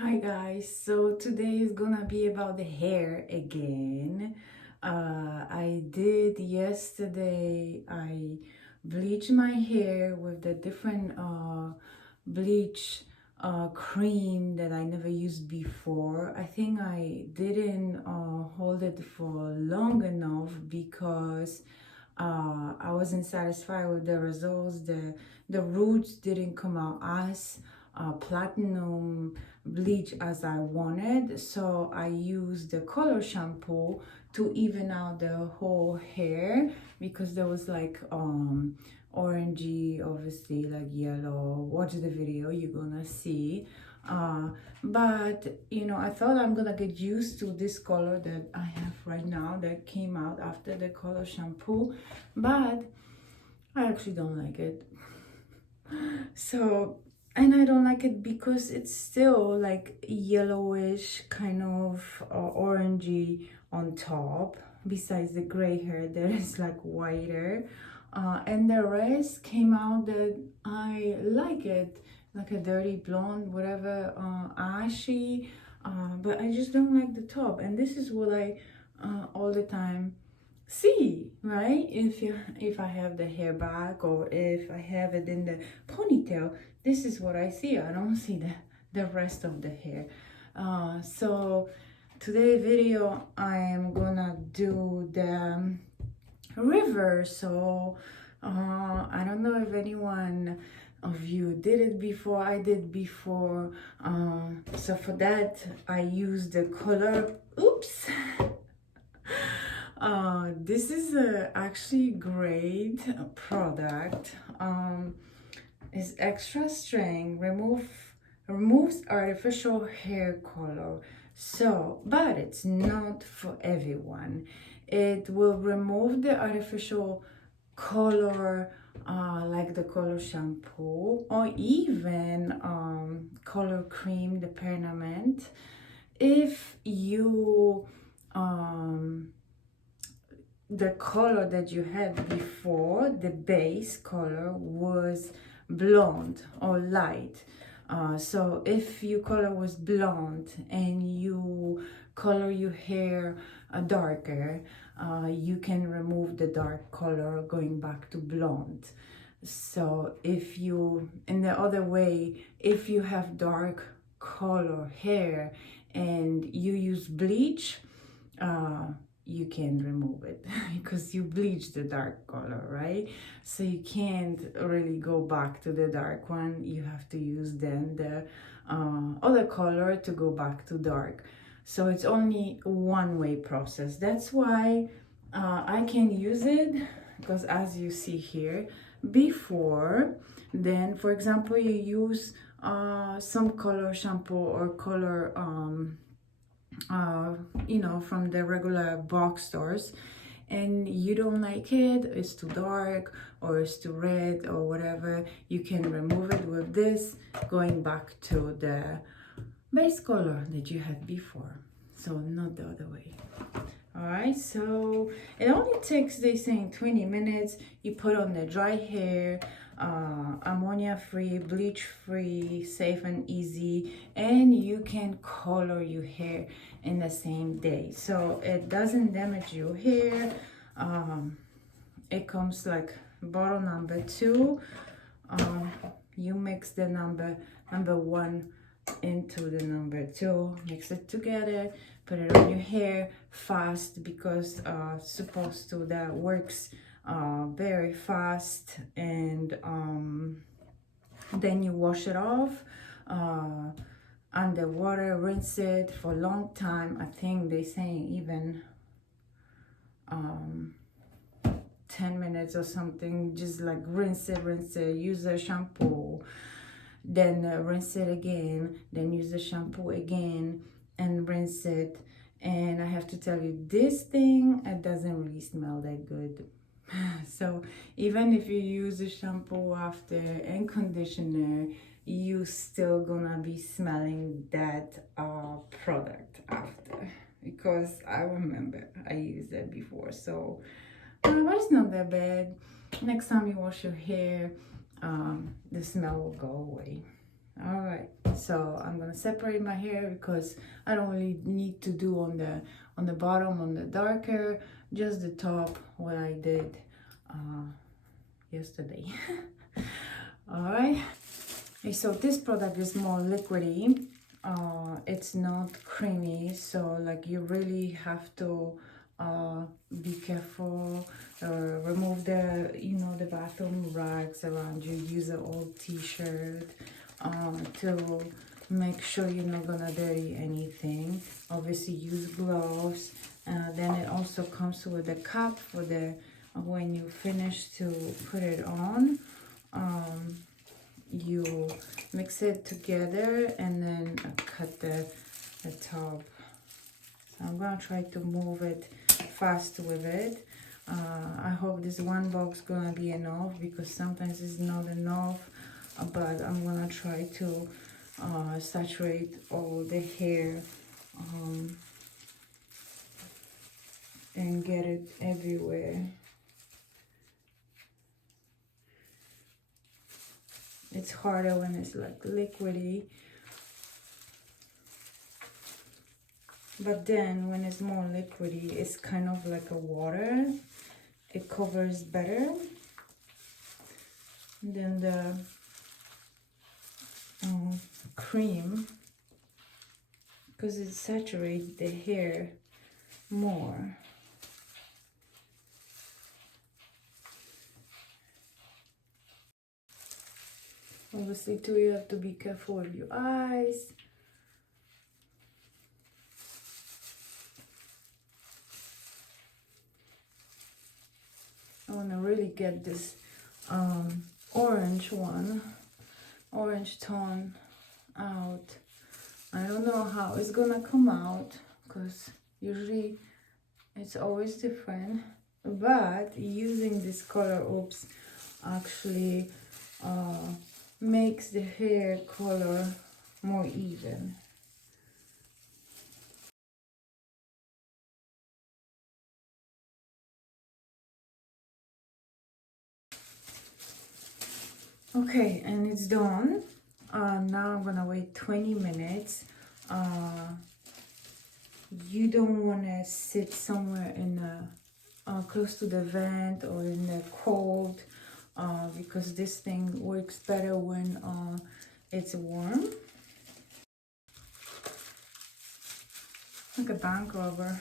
Hi guys, so today is gonna be about the hair again. I did yesterday, I bleached my hair with the different bleach cream that I never used before. I think I didn't hold it for long enough because I wasn't satisfied with the results. The roots didn't come out as platinum bleach as I wanted, so I used the color shampoo to even out the whole hair because there was like orangey, obviously like yellow. Watch the video, you're gonna see. But you know, I thought I'm gonna get used to this color that I have right now that came out after the color shampoo, but I actually don't like it. So, and I don't like it because it's still like yellowish, kind of orangey on top, besides the gray hair that is like whiter. And the rest came out that I like it, like a dirty blonde, whatever, ashy. But I just don't like the top. And this is what I all the time see, right? If I have the hair back or if I have it in the ponytail, this is what I see. I don't see the rest of the hair. So today video I am gonna do the reverse. So I don't know if anyone of you did it before. I did before. So for that I use the color, oops. This is a actually great product. It's extra strength, removes artificial hair color. So, but it's not for everyone. It will remove the artificial color, like the color shampoo or even color cream, the permanent. If you the color that you had before, the base color was blonde or light. So if your color was blonde and you color your hair darker, you can remove the dark color going back to blonde. So if you, in the other way, if you have dark color hair and you use bleach, you can remove it because you bleach the dark color, right? So you can't really go back to the dark one. You have to use then the other color to go back to dark. So it's only one-way process. That's why I can use it, because as you see here, before then, for example, you use some color shampoo or color you know, from the regular box stores, and you don't like it, it's too dark or it's too red or whatever, you can remove it with this, going back to the base color that you had before. So not the other way. All right, so it only takes, they saying 20 minutes. You put on the dry hair, ammonia free, bleach free, safe and easy, and you can color your hair in the same day, so it doesn't damage your hair. It comes like bottle number 2. You mix the number 1 into the number 2, mix it together, put it on your hair fast, because supposed to that works very fast. And then you wash it off under water, rinse it for a long time. I think they saying even 10 minutes or something. Just like rinse it, use a shampoo, then rinse it again, then use the shampoo again and rinse it. And I have to tell you, this thing, it doesn't really smell that good. So even if you use a shampoo after and conditioner, you still gonna be smelling that product after, because I remember I used it before. So but it's not that bad. Next time you wash your hair, the smell will go away. All right, so I'm gonna separate my hair because I don't really need to do on the bottom, on the darker, just the top, what I did yesterday. All right. Okay, so this product is more liquidy. It's not creamy, so like you really have to be careful. Remove the the bathroom rags around you. Use an old t-shirt to make sure you're not gonna dirty anything. Obviously use gloves. Then it also comes with a cap for the when you finish to put it on. You mix it together and then cut the top. So I'm gonna try to move it fast with it. I hope this one box gonna be enough because sometimes it's not enough, but I'm gonna try to saturate all the hair and get it everywhere. It's harder when it's like liquidy, but then when it's more liquidy, it's kind of like a water. It covers better than the cream because it saturates the hair more. Obviously too, you have to be careful with your eyes. I want to really get this orange tone out. I don't know how it's gonna come out because usually it's always different, but using this color oops actually makes the hair color more even. Okay, and it's done. Now I'm gonna wait 20 minutes. You don't want to sit somewhere in close to the vent or in the cold because this thing works better when it's warm. Like a bank robber.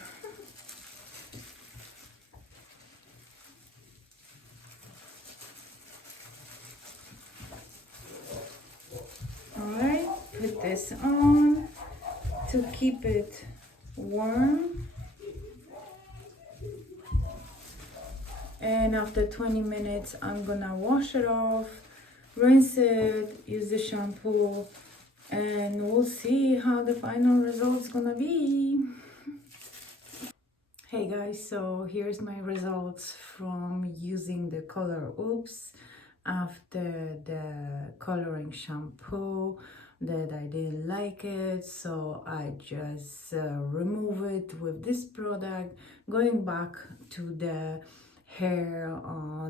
Alright, put this on to keep it warm. And after 20 minutes, I'm gonna wash it off, rinse it, use the shampoo, and we'll see how the final result's gonna be. Hey guys, so here's my results from using the color oops after the coloring shampoo that I didn't like it, so I just remove it with this product, going back to the hair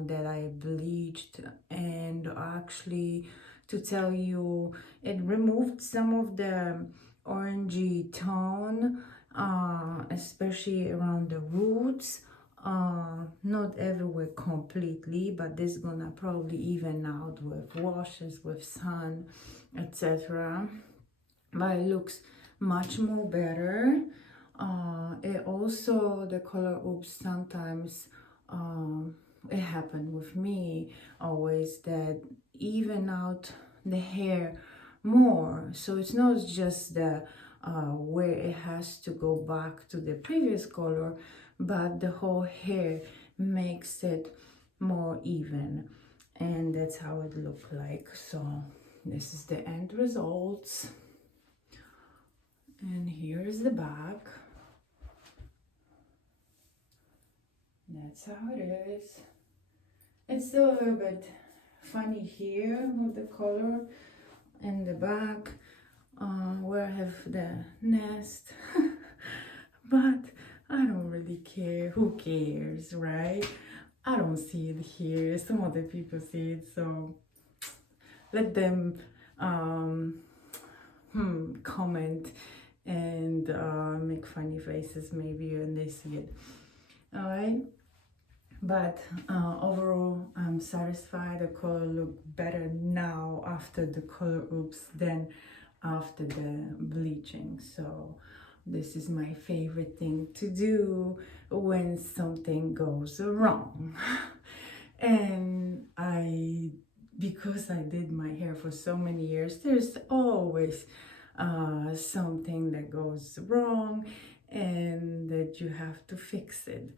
that I bleached. And actually, to tell you, it removed some of the orangey tone, especially around the roots. Not everywhere completely, but this is gonna probably even out with washes, with sun, etc. But it looks much more better. It also, the color oops, sometimes it happened with me always that even out the hair more. So it's not just the where it has to go back to the previous color, but the whole hair makes it more even, and that's how it look like. So this is the end results, and here's the back. That's how it is. It's still a little bit funny here with the color and the back where I have the nest. But I don't really care. Who cares, right? I don't see it here. Some other people see it, so let them comment and make funny faces maybe when they see it. All right, but overall I'm satisfied. The color look better now after the color oops than after the bleaching. So this is my favorite thing to do when something goes wrong. And because I did my hair for so many years, there's always something that goes wrong and that you have to fix it.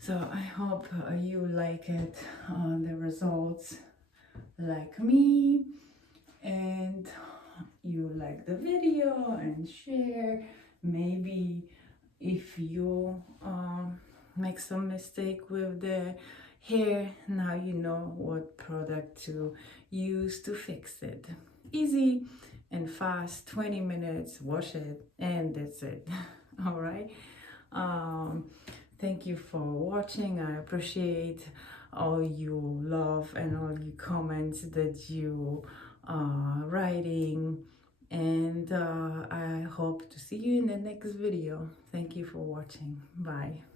So I hope you like it, the results like me, and you like the video and share. Maybe if you make some mistake with the hair, now you know what product to use to fix it. Easy and fast, 20 minutes, wash it, and that's it. All right. Thank you for watching. I appreciate all you love and all you comments that you are writing, and I hope to see you in the next video. Thank you for watching. Bye.